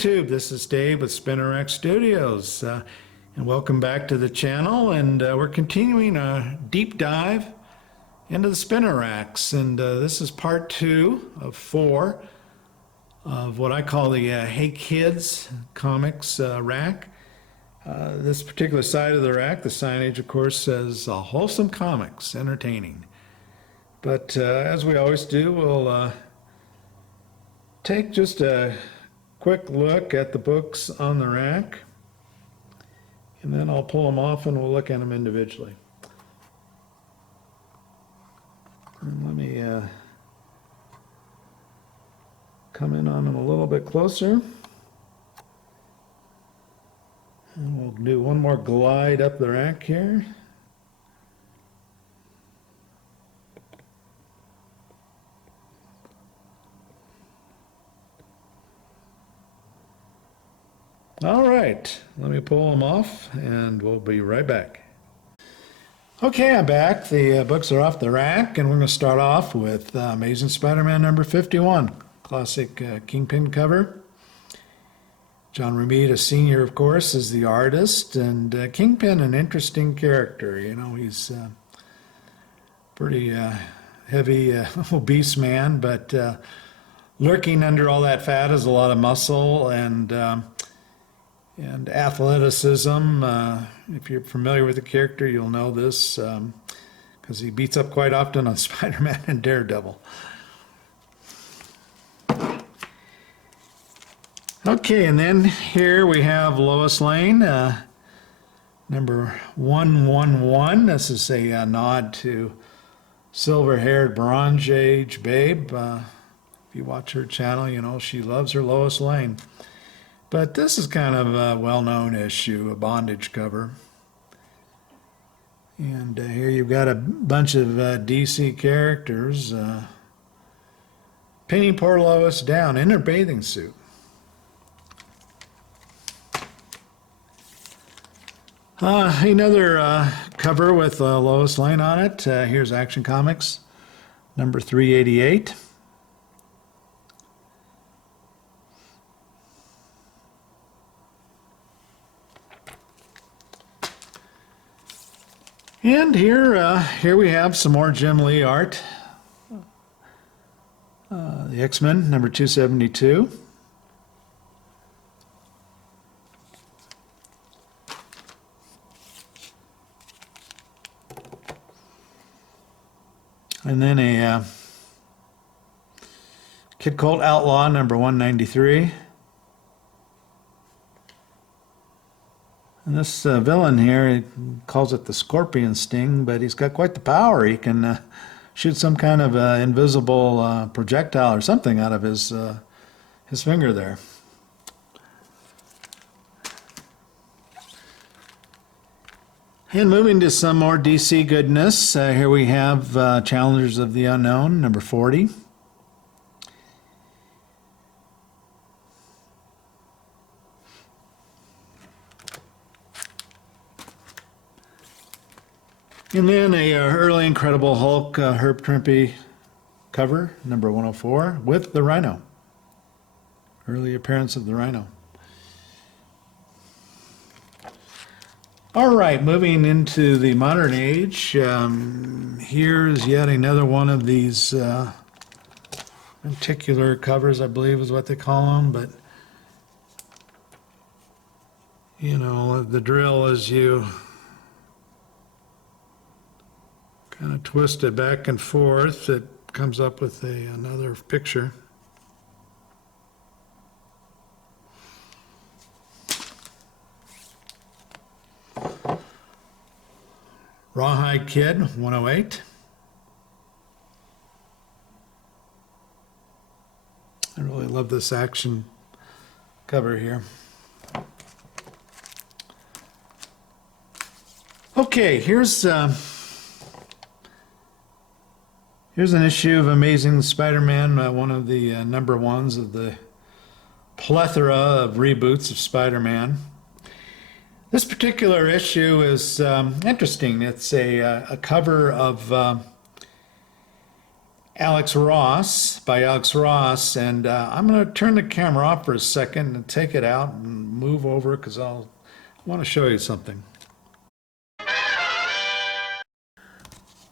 YouTube. This is Dave with SpinnerX Studios, and welcome back to the channel. And we're continuing a deep dive into the spinner racks, and this is part 2 of 4 of what I call the Hey Kids comics rack. This particular side of the rack, the signage, of course, says wholesome comics, entertaining. But as we always do, we'll take just a quick look at the books on the rack, and then I'll pull them off and we'll look at them individually. And let me come in on them a little bit closer. And we'll do one more glide up the rack here. All right, let me pull them off and we'll be right back. Okay, I'm back. The books are off the rack, and we're going to start off with Amazing Spider-Man number 51, classic Kingpin cover. John Romita Sr., of course, is the artist, and Kingpin, an interesting character. You know, he's pretty heavy, obese man, but lurking under all that fat is a lot of muscle and athleticism. If you're familiar with the character, you'll know this because he beats up quite often on Spider-Man and Daredevil. Okay, and then here we have Lois Lane, number 111. This is a nod to silver-haired Bronze Age babe. If you watch her channel, you know she loves her Lois Lane. But this is kind of a well-known issue, a bondage cover. And here you've got a bunch of DC characters pinning poor Lois down in her bathing suit. Another cover with Lois Lane on it. Here's Action Comics, number 388. And here we have some more Jim Lee art. The X-Men, number 272. And then a Kid Colt Outlaw, number 193. And this villain here, he calls it the Scorpion Sting, but he's got quite the power. He can shoot some kind of invisible projectile or something out of his finger there. And moving to some more DC goodness, here we have Challengers of the Unknown, number 40. And then a early Incredible Hulk Herb Trimpe cover, number 104, with the Rhino. Early appearance of the Rhino. All right, moving into the modern age, here's yet another one of these lenticular covers, I believe is what they call them, but you know, the drill is you kind of twist it back and forth. It comes up with another picture. Rawhide Kid, 108. I really love this action cover here. Okay, here's an issue of Amazing Spider-Man, one of the number ones of the plethora of reboots of Spider-Man. This particular issue is interesting. It's a cover of Alex Ross, by Alex Ross, and I'm going to turn the camera off for a second and take it out and move over because I want to show you something.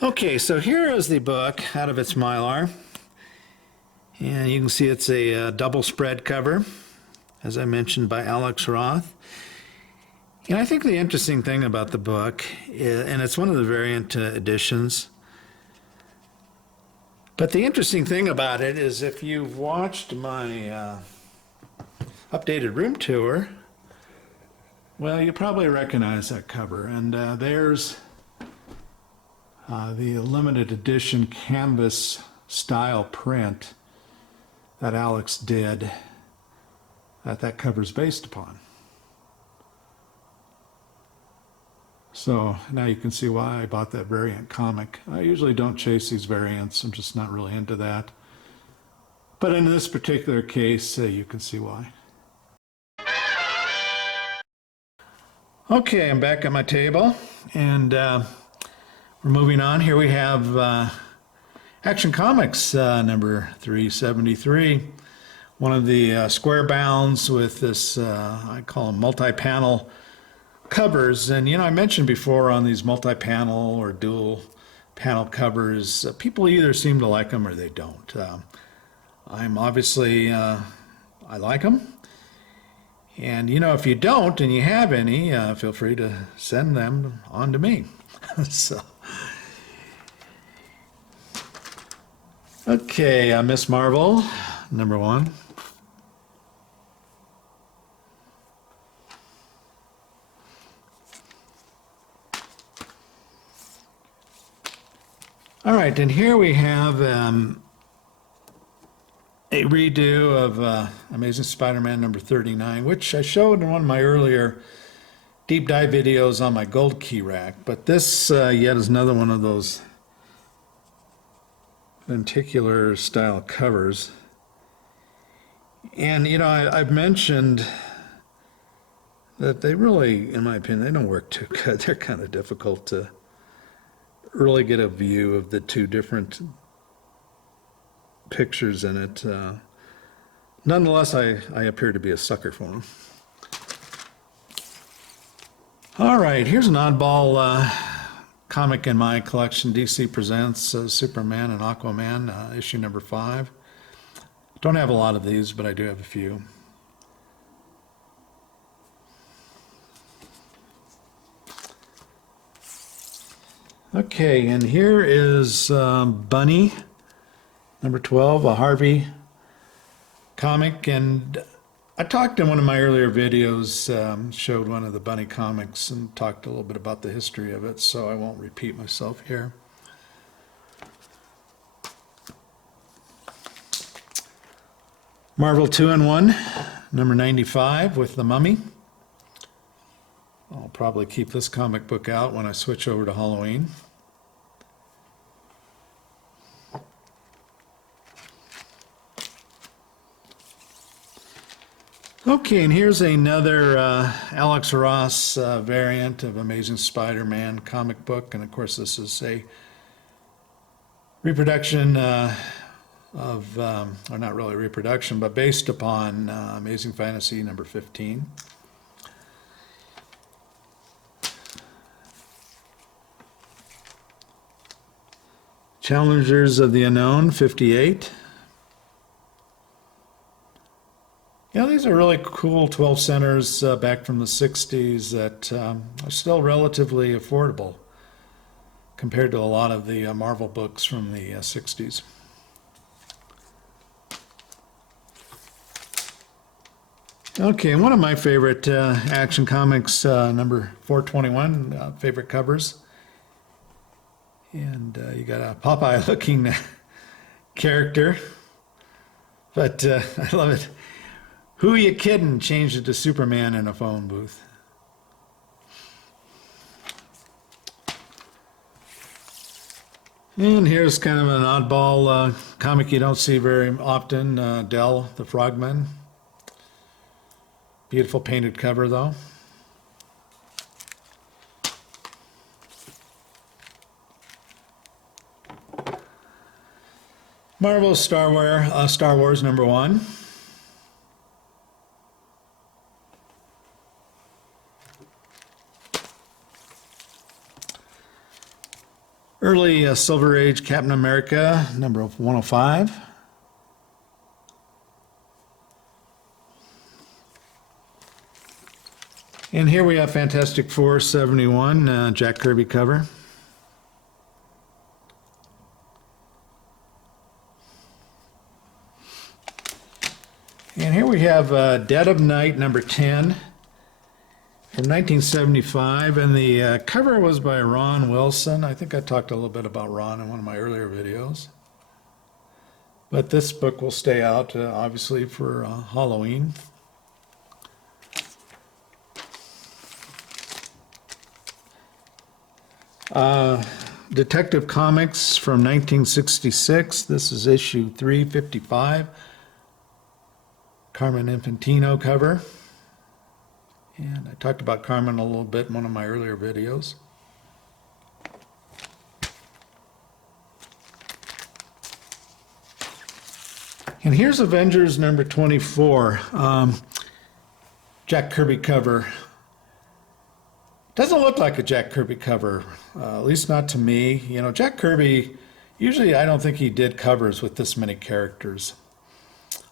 Okay, so here is the book out of its Mylar, and you can see it's a double spread cover, as I mentioned, by Alex Ross. And I think the interesting thing about the book, and it's one of the variant editions, but the interesting thing about it is if you've watched my updated room tour, well, you probably recognize that cover. And there's the limited edition canvas style print that Alex did that cover's based upon. So now you can see why I bought that variant comic. I usually don't chase these variants. I'm just not really into that. But in this particular case, you can see why. Okay, I'm back at my table, and we're moving on. Here we have Action Comics number 373. One of the square bounds with this, I call them multi-panel covers. And I mentioned before on these multi-panel or dual panel covers, people either seem to like them or they don't. I'm obviously, I like them. And if you don't and you have any, feel free to send them on to me. So, okay, Miss Marvel, number 1. All right, and here we have a redo of Amazing Spider-Man number 39, which I showed in one of my earlier deep dive videos on my gold key rack. But this yet is another one of those lenticular style covers. And I've mentioned that they really, in my opinion, they don't work too good. They're kind of difficult to really get a view of the two different pictures in it. Nonetheless, I appear to be a sucker for them. All right, here's an oddball comic in my collection. DC Presents Superman and Aquaman, issue number 5. Don't have a lot of these, but I do have a few. Okay, and here is Bunny, number 12, a Harvey comic. And I talked in one of my earlier videos, showed one of the Bunny comics and talked a little bit about the history of it, so I won't repeat myself here. Marvel 2-in-1, number 95 with the Mummy. I'll probably keep this comic book out when I switch over to Halloween. Okay, and here's another Alex Ross variant of Amazing Spider-Man comic book. And of course, this is a reproduction of, or not really reproduction, but based upon Amazing Fantasy number 15. Challengers of the Unknown, 58. Yeah, these are really cool 12 centers back from the 60s that are still relatively affordable compared to a lot of the Marvel books from the 60s. Okay, one of my favorite Action Comics, number 421, favorite covers. And you got a Popeye-looking character, but I love it. Who you kidding? Changed it to Superman in a phone booth. And here's kind of an oddball comic you don't see very often, Del the Frogman. Beautiful painted cover though. Marvel's Star Wars #1. Early Silver Age Captain America #105. And here we have Fantastic Four '71, Jack Kirby cover. And here we have Dead of Night #10 from 1975, and the cover was by Ron Wilson. I think I talked a little bit about Ron in one of my earlier videos. But this book will stay out, obviously, for Halloween. Detective Comics from 1966. This is issue 355. Carmen Infantino cover. And I talked about Carmen a little bit in one of my earlier videos. And here's Avengers #24. Jack Kirby cover. Doesn't look like a Jack Kirby cover, at least not to me. You know, Jack Kirby, usually I don't think he did covers with this many characters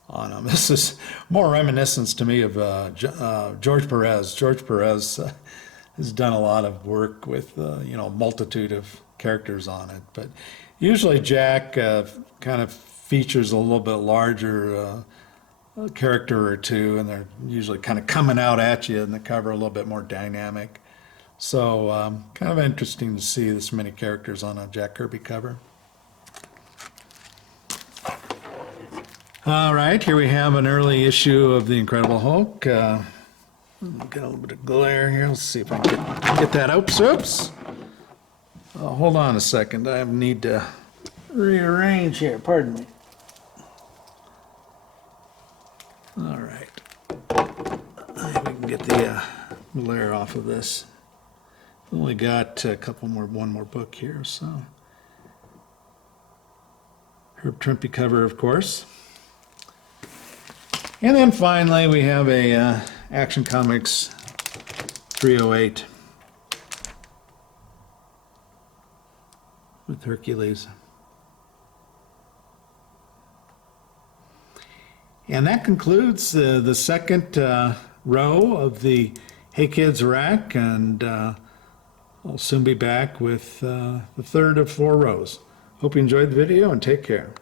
on them. This is more reminiscence to me of George Perez. George Perez has done a lot of work with, you know, a multitude of characters on it. But usually Jack kind of features a little bit larger character or two, and they're usually kind of coming out at you in the cover, a little bit more dynamic. So kind of interesting to see this many characters on a Jack Kirby cover. All right, here we have an early issue of The Incredible Hulk. Get a little bit of glare here. Let's see if I can get that. Oops. Hold on a second. I need to rearrange here. Pardon me. All right. We can get the glare off of this. Only got one more book here, so. Herb Trimpe cover, of course. And then finally, we have a Action Comics 308 with Hercules. And that concludes the second row of the Hey Kids rack, and I'll soon be back with the third of 4 rows. Hope you enjoyed the video, and take care.